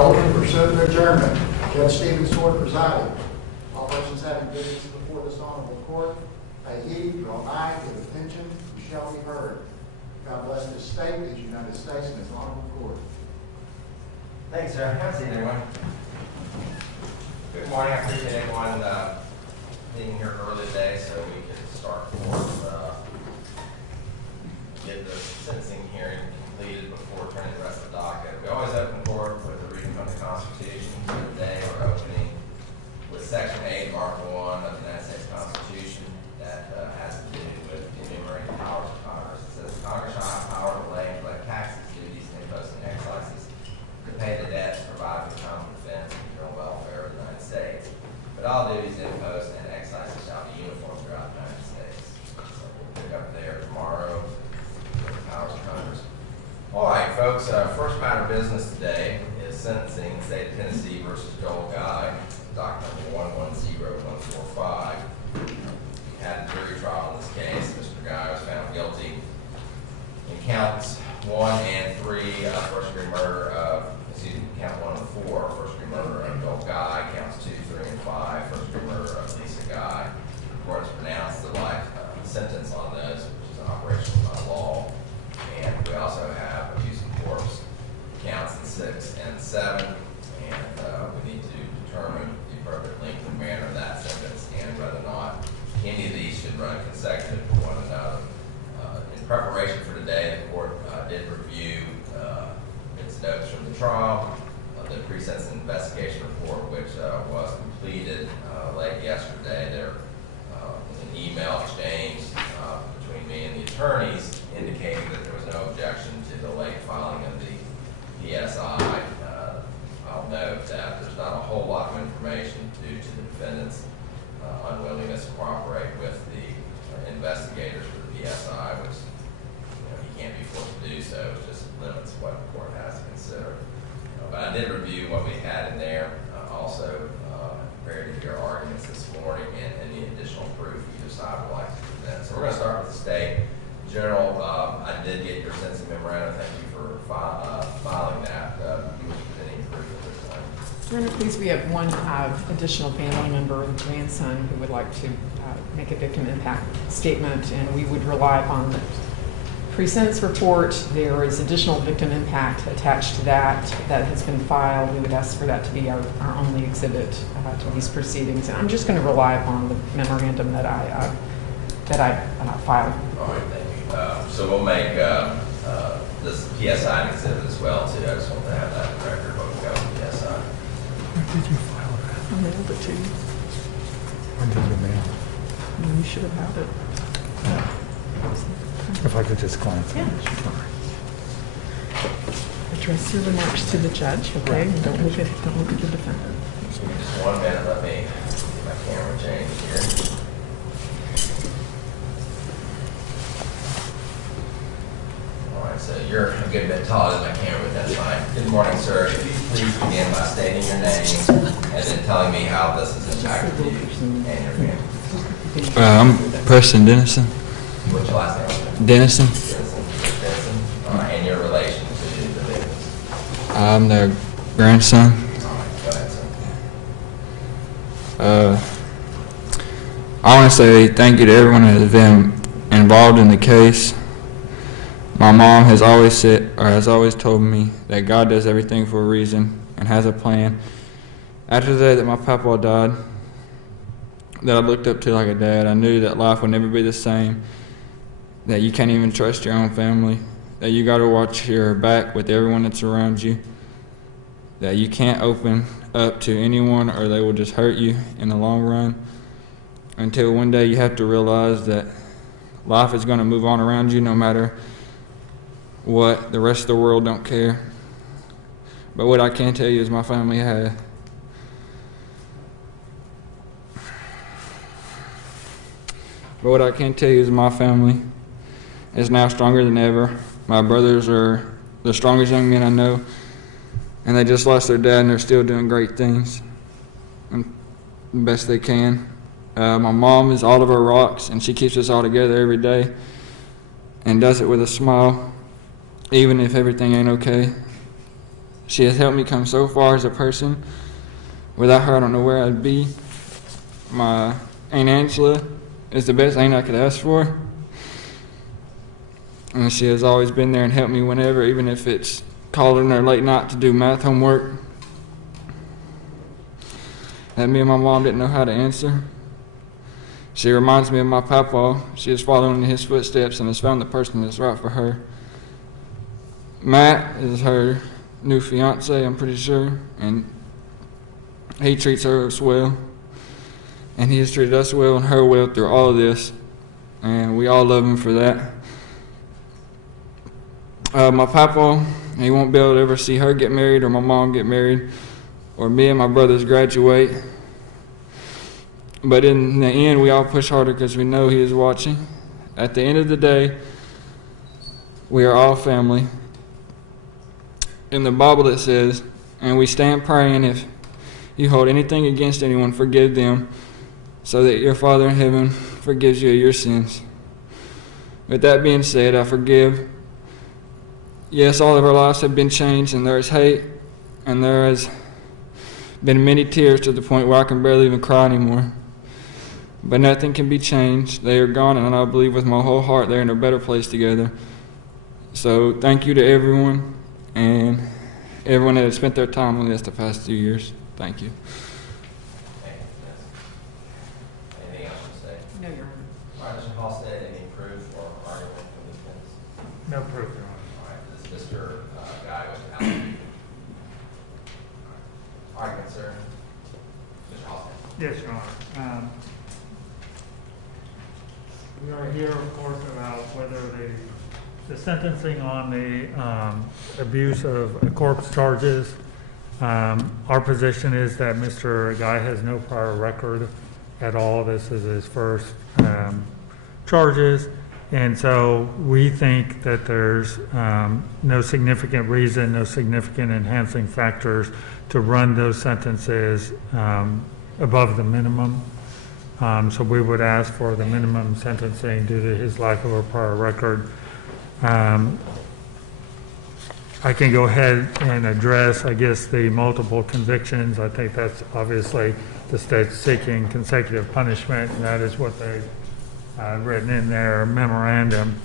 Now open for pursuant to adjournment. Judge Stephen Stewart presiding. All persons having business before this honorable court, pay heed, draw nigh to the attention, you shall be heard. God bless this state, these United States, and this honorable court. Thanks, sir. Have a seat, everyone. Good morning. I appreciate everyone being here early today so we can start get the sentencing hearing completed before turning the rest of the docket. We always open court with a reading from the Constitution. Today we're opening with Section 8 of Article 1 of the United States Constitution that has to do with enumerating powers of Congress. It says Congress shall have power to lay and collect taxes, duties, imposts, and excises to pay the debts, provide for the common defense and general welfare of the United States. But all duties, imposts, and excises shall be uniform throughout the United States. So we'll pick up there tomorrow with the powers of Congress. All right, folks, first matter of business today is sentencing, State of Tennessee versus Joel Guy, document number 110145. We had a jury trial in this case. Mr. Guy was found guilty in counts 1 and 3, first-degree murder of, count 1 and 4, first-degree murder of Joel Guy, counts 2, 3, and 5, first-degree murder of Lisa Guy. The court has pronounced the life sentence on those, which is an operation by law. And we also have abuse of corpse counts in 6 and 7, and we need to determine the appropriate length and manner of that sentence and whether or not any of these should run consecutive to one another. In preparation for today, the court did review its notes from the trial, the pre-sentence investigation report, which was completed late yesterday. There was an email exchange between me and the attorneys indicating that there was no objection to the late filing of the PSI. I'll note that there's not a whole lot of information due to the defendant's unwillingness to cooperate with the investigators for the PSI, which he can't be forced to do so. It just limits what the court has to consider. But I did review what we had in there. Also prepared to hear arguments this morning and any additional proof either side would like to present. So we're going to start with the state. General, I did get your sentencing memorandum. Thank you for filing that. You wish to present any proof at this time? Your Honor, please, we have one additional family member, the grandson, who would like to make a victim impact statement, and we would rely upon the pre-sentence report. There is additional victim impact attached to that has been filed. We would ask for that to be our only exhibit to these proceedings. And I'm just going to rely upon the memorandum that I filed. All right, thank you. So we'll make this PSI an exhibit as well, too. I just want to have that in the record, but we've got the PSI. Where did you file that? I mailed it to you. When did you mail it? You should have had it. If I could just glance Yeah. at it. Address your remarks to the judge, okay? And don't look at the defendant. Just 1 minute, let me get my camera changed here. All right, so you're a good bit taller than my camera, but that's fine. Good morning, sir. Could you please begin by stating your name and then telling me how this has impacted you and your family? I'm Preston Dennison. What's your last name? Dennison. Denison. All right, and your relation to the victims? I'm their grandson. All right, go ahead, sir. I want to say thank you to everyone that has been involved in the case. My mom has always told me that God does everything for a reason and has a plan. After the day that my papa died, that I looked up to like a dad, I knew that life would never be the same, that you can't even trust your own family, that you got to watch your back with everyone that's around you, that you can't open up to anyone or they will just hurt you in the long run, until one day you have to realize that life is going to move on around you no matter what. The rest of the world don't care. But what I can tell you is my family is now stronger than ever. My brothers are the strongest young men I know, and they just lost their dad, and they're still doing great things and the best they can. My mom is all of our rocks, and she keeps us all together every day and does it with a smile, even if everything ain't okay. She has helped me come so far as a person. Without her, I don't know where I'd be. My Aunt Angela is the best aunt I could ask for. And she has always been there and helped me whenever, even if it's calling her late night to do math homework that me and my mom didn't know how to answer. She reminds me of my papa. She is following in his footsteps and has found the person that's right for her. Matt is her new fiance, I'm pretty sure, and he treats her as well. And he has treated us well and her well through all of this, and we all love him for that. My papa, he won't be able to ever see her get married or my mom get married or me and my brothers graduate. But in the end, we all push harder because we know he is watching. At the end of the day, we are all family. In the Bible it says, and we stand praying, if you hold anything against anyone, forgive them, so that your Father in heaven forgives you of your sins. With that being said, I forgive. Yes, all of our lives have been changed, and there is hate, and there has been many tears to the point where I can barely even cry anymore. But nothing can be changed. They are gone, and I believe with my whole heart they're in a better place together. So thank you to everyone, and everyone that has spent their time on this the past 2 years. Thank you. Thank you. Yes. Anything else to say? No, Your Honor. All right, Mr. Halstead, any proof or argument from this case? No proof, Your Honor. All right, this is Mr. Guy with Allen. Argument, sir. Mr. Halstead. Yes, Your Honor. We are here, of course, about whether the sentencing on the abuse of corpse charges. Our position is that Mr. Guy has no prior record at all. This is his first charges. And so we think that there's no significant reason, no significant enhancing factors to run those sentences above the minimum. So we would ask for the minimum sentencing due to his lack of a prior record. I can go ahead and address, I guess, the multiple convictions. I think that's obviously the state's seeking consecutive punishment, and that is what they've written in their memorandum.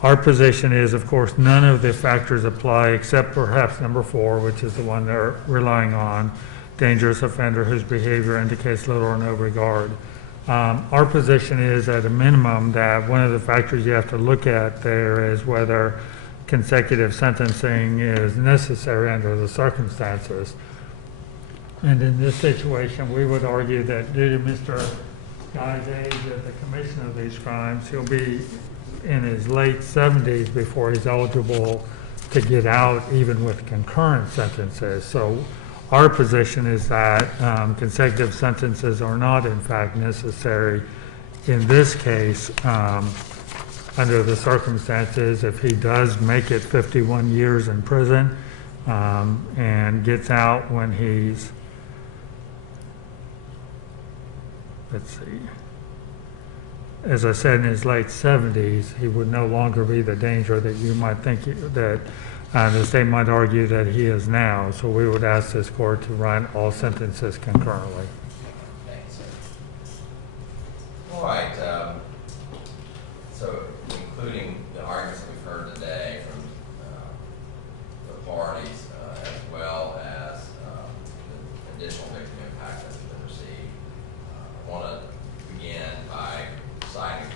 Our position is, of course, none of the factors apply except perhaps number 4, which is the one they're relying on, dangerous offender whose behavior indicates little or no regard. Our position is, at a minimum, that one of the factors you have to look at there is whether consecutive sentencing is necessary under the circumstances. And in this situation, we would argue that due to Mr. Guy's age at the commission of these crimes, he'll be in his late 70s before he's eligible to get out, even with concurrent sentences. So our position is that consecutive sentences are not, in fact, necessary in this case. Under the circumstances, if he does make it 51 years in prison and gets out when he's, let's see, as I said, in his late 70s, he would no longer be the danger that you might think that the state might argue that he is now. So we would ask this court to run all sentences concurrently. Thanks, sir. All right. So, including the arguments that we've heard today from the parties, as well as the additional victim impact that's been received, I want to begin by citing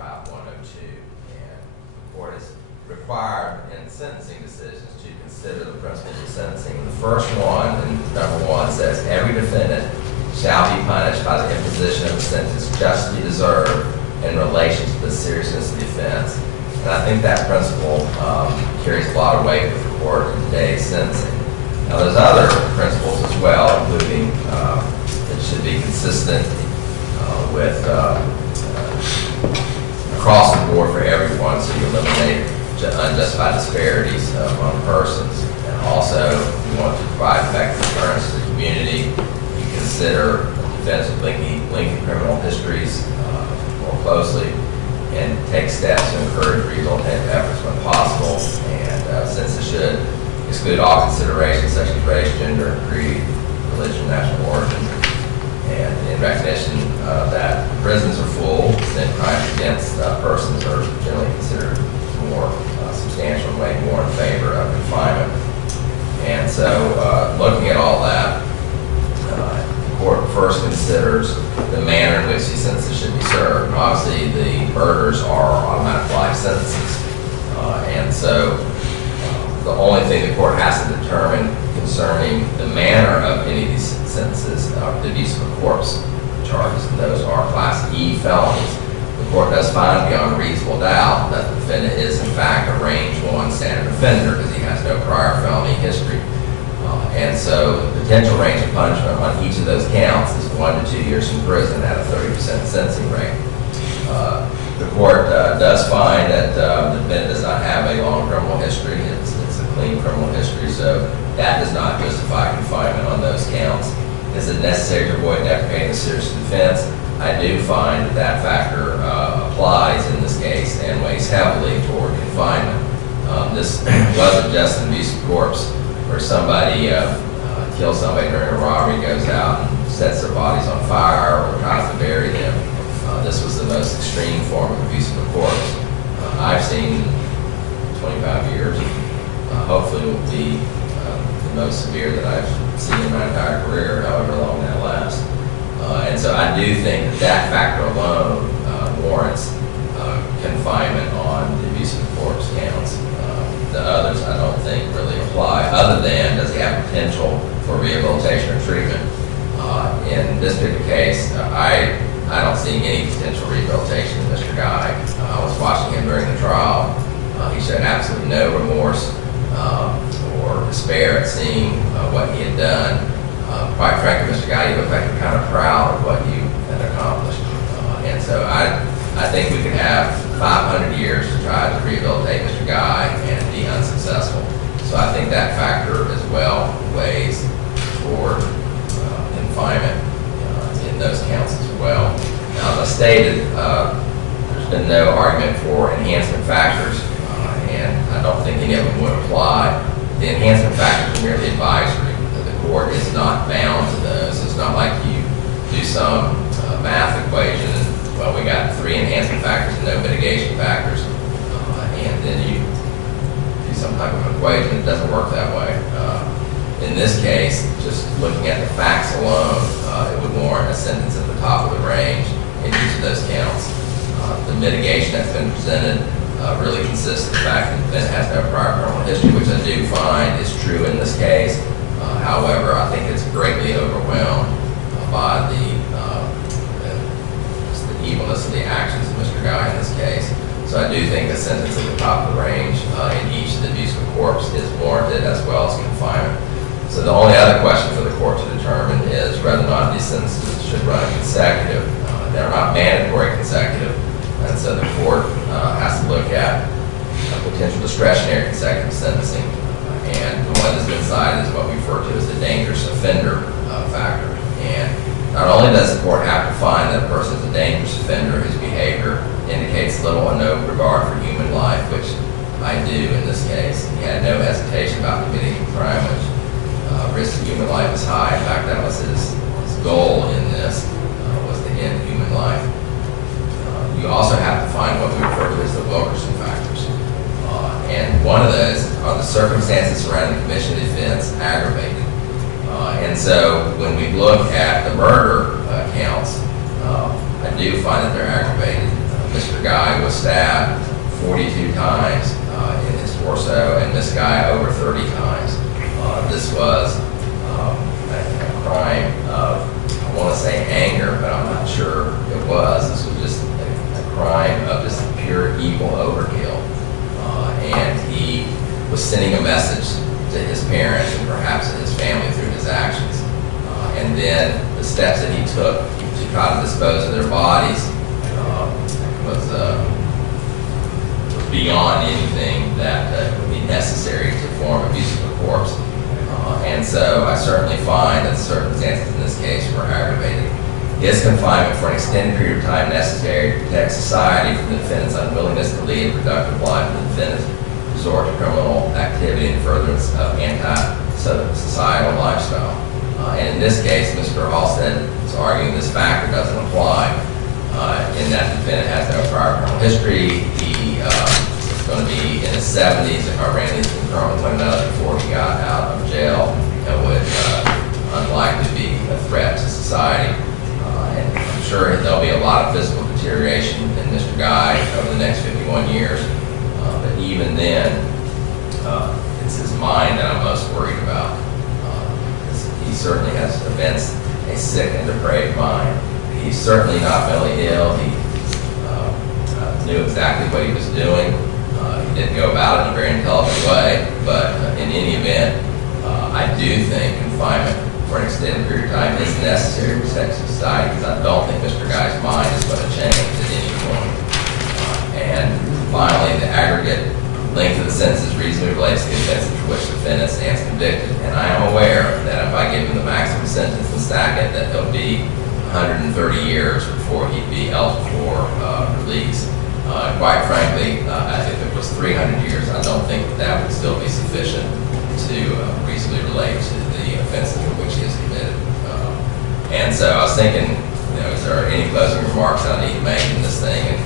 4035-102, and the court is required in sentencing decisions to consider the principles of sentencing. The first one, in number 1, says every defendant shall be punished by the imposition of a sentence justly deserved in relation to the seriousness of the offense. And I think that principle carries a lot of weight with the court in today's sentencing. Now, there's other principles as well, including it should be consistent with across the board for everyone, so you eliminate unjustified disparities among persons. And also, you want to provide effective deterrence to the community. You consider defendants with lengthy criminal histories more closely, and take steps to encourage rehabilitative efforts when possible. And since it should exclude all considerations such as race, gender, creed, religion, national origin. And in recognition that prisons are full, then crimes against persons are generally considered more substantial and way more in favor of confinement. And so looking at all that, the court first considers the manner in which these sentences should be served. Obviously, the murders are automatic life sentences. And so the only thing the court has to determine concerning the manner of any of these sentences are the abuse of a corpse charges, and those are Class E felonies. The court does find beyond reasonable doubt that the defendant is in fact a range 1 standard offender because he has no prior felony history. And so the potential range of punishment on each of those counts is 1 to 2 years in prison at a 30% sentencing rate. The court does find that the defendant does not have a long criminal history. It's a clean criminal history, so that does not justify confinement on those counts. Is it necessary to avoid deprecating a serious offense? I do find that that factor applies in this case and weighs heavily toward confinement. This wasn't just an abuse of corpse where somebody kills somebody during a robbery, goes out and sets their bodies on fire or tries to bury them. This was the most extreme form of abuse of a corpse I've seen in 25 years. Hopefully it will be the most severe that I've seen in my entire career, however long that lasts. And so I do think that that factor alone warrants confinement on the abuse of corpse counts. The others I don't think really apply, other than does he have potential for rehabilitation or treatment. In this particular case, I don't see any potential rehabilitation in Mr. Guy. I was watching him during the trial. He showed absolutely no remorse or despair at seeing what he had done. Quite frankly, Mr. Guy, you look like you're kind of proud of what you had accomplished. And so I think we could have 500 years to try to rehabilitate Mr. Guy and be unsuccessful. So I think that factor as well weighs toward confinement in those counts as well. Now, as I stated, there's been no argument for enhancement factors, and I don't think any of them would apply. The enhancement factors are merely advisory. The court is not bound to those. It's not like you do some math equation and, well, we got 3 enhancement factors and no mitigation factors, and then you do some type of equation. It doesn't work that way. In this case, just looking at the facts alone, it would warrant a sentence at the top of the range in each of those counts. The mitigation that's been presented really consists of the fact that the defendant has no prior criminal history, which I do find is true in this case. However, I think it's greatly overwhelmed by the evilness of the actions of Mr. Guy in this case. So I do think a sentence at the top of the range in each of the abuse of corpse is warranted, as well as confinement. So the only other question for the court to determine is whether or not these sentences should run consecutive. They're not mandatory consecutive, and so the court has to look at potential discretionary consecutive sentencing. And the one that's been cited is what we refer to as the dangerous offender factor. And not only does the court have to find that a person is a dangerous offender whose behavior indicates little or no regard for human life, which I do in this case. He had no hesitation about committing a crime which risk of human life is high. In fact, that was his goal in this, was to end human life. You also have to find what we refer to as the Wilkerson factors. And one of those are the circumstances surrounding the commission of the offense aggravated. And so when we look at the murder counts, I do find that they're aggravated. Mr. Guy was stabbed 42 times in his torso, and this guy over 30 times. This was a crime of, I want to say anger, but I'm not sure it was. This was just a crime of just pure evil overkill. And he was sending a message to his parents and perhaps to his family through his actions. And then the steps that he took to try to dispose of their bodies was beyond anything that would be necessary to form abuse of a corpse. And so I certainly find that the circumstances in this case were aggravated. His confinement for an extended period of time necessary to protect society from the defendant's unwillingness to lead a productive life. The defendant resort to criminal activity and furtherance of anti-societal lifestyle. And in this case, Mr. Halstead is arguing this factor doesn't apply in that the defendant has no prior criminal history. He is going to be in his 70s, if I ran these concurrently with one another before he got out of jail, and would unlikely be a threat to society. And I'm sure there'll be a lot of physical deterioration in Mr. Guy over the next 51 years. But even then, it's his mind that I'm most worried about. He certainly has evinced a sick and depraved mind. He's certainly not mentally ill. He knew exactly what he was doing. He didn't go about it in a very intelligent way. But in any event, I do think confinement for an extended period of time is necessary to protect society, because I don't think Mr. Guy's mind is going to change at any point. And finally, the aggregate length of the sentence is reasonably related to the offenses for which the defendant stands convicted. And I am aware that if I give him the maximum sentence and stack it, that he'll be 130 years before he'd be eligible for release. Quite frankly, if it was 300 years, I don't think that would still be sufficient to reasonably relate to the offenses for which he is committed. And so I was thinking, is there any closing remarks that I need to make in this thing?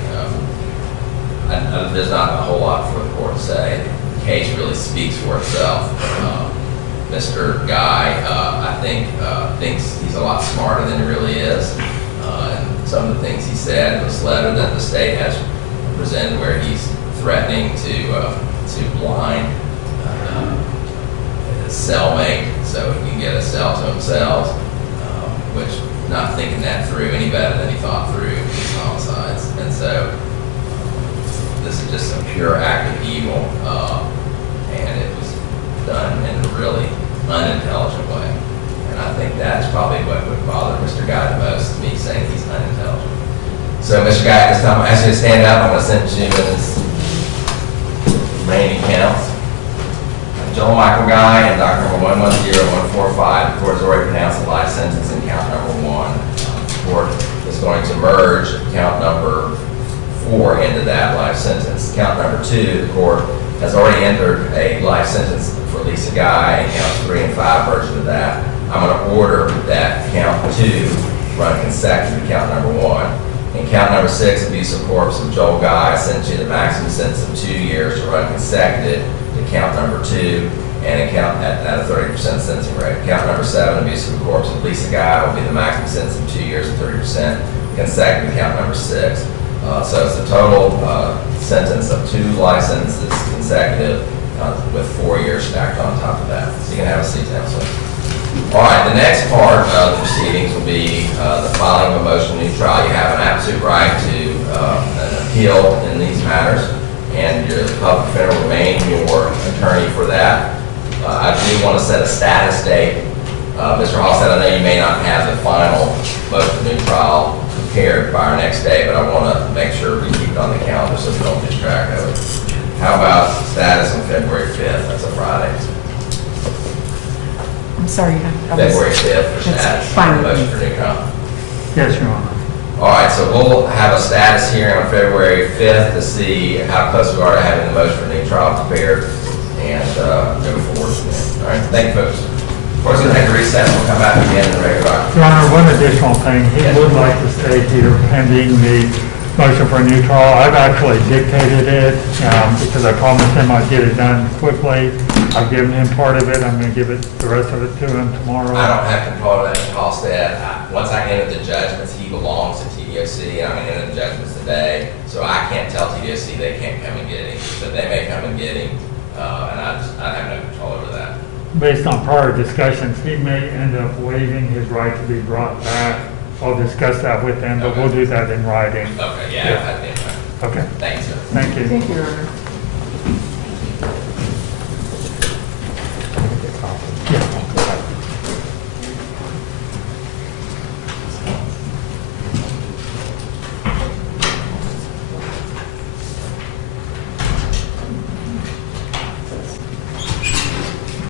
And there's not a whole lot for the court to say. The case really speaks for itself. Mr. Guy, I think, thinks he's a lot smarter than he really is. And some of the things he said in this letter that the state has presented, where he's threatening to blind his cellmate so he can get a cell to himself, which, not thinking that through any better than he thought through these homicides. And so this is just a pure act of evil, and it was done in a really unintelligent way. And I think that's probably what would bother Mr. Guy the most, me saying he's unintelligent. So, Mr. Guy, at this time, I ask you to stand up. I'm going to sentence you in his remaining counts. Joel Michael Guy and Dr. number 110145, the court has already pronounced a life sentence in count number 1. The court is going to merge count number 4 into that life sentence. Count number 2, the court has already entered a life sentence for Lisa Guy, and counts 3 and 5 version of that. I'm going to order that count 2 run consecutive to count number 1. In count number 6, abuse of corpse of Joel Guy, I sentence you the maximum sentence of 2 years to run consecutive to count number 2, and in count at a 30% sentencing rate. Count number 7, abuse of the corpse of Lisa Guy, will be the maximum sentence of 2 years and 30% consecutive to count number 6. So it's a total sentence of 2 life sentences consecutive with 4 years stacked on top of that. So you can have a seat now, sir. All right, the next part of the proceedings will be the filing of a motion of new trial. You have an absolute right to an appeal in these matters, and your public defender will remain your attorney for that. I do want to set a status date. Mr. Halstead, I know you may not have the final motion of new trial prepared by our next day, but I want to make sure we keep it on the calendar so we don't lose track of it. How about status on February 5th? That's a Friday. I'm sorry. February 5th for That's status. fine. Motion for new trial. Yes, Your Honor. All right, so we'll have a status hearing on February 5th to see how close we are to having the motion for new trial prepared and go forward from there. All right, thank you, folks. Of course, we'll take a recess. We'll come back again in the regular. Your Honor, one additional thing, he would like to stay here pending the motion for a new trial. I've actually dictated it because I promised him I'd get it done quickly. I've given him part of it. I'm going to give the rest of it to him tomorrow. I don't have control of that, Mr. Halstead. Once I enter the judgments, he belongs to TDOC, and I'm going to enter the judgments today. So I can't tell TDOC they can't come and get him, but they may come and get him, and I have no control over that. Based on prior discussions, he may end up waiving his right to be brought back. I'll discuss that with him, but we'll do that in writing. Okay, yeah, I've had the Okay, Thank you, sir. thank you. Thank you, Your Honor. Get copies.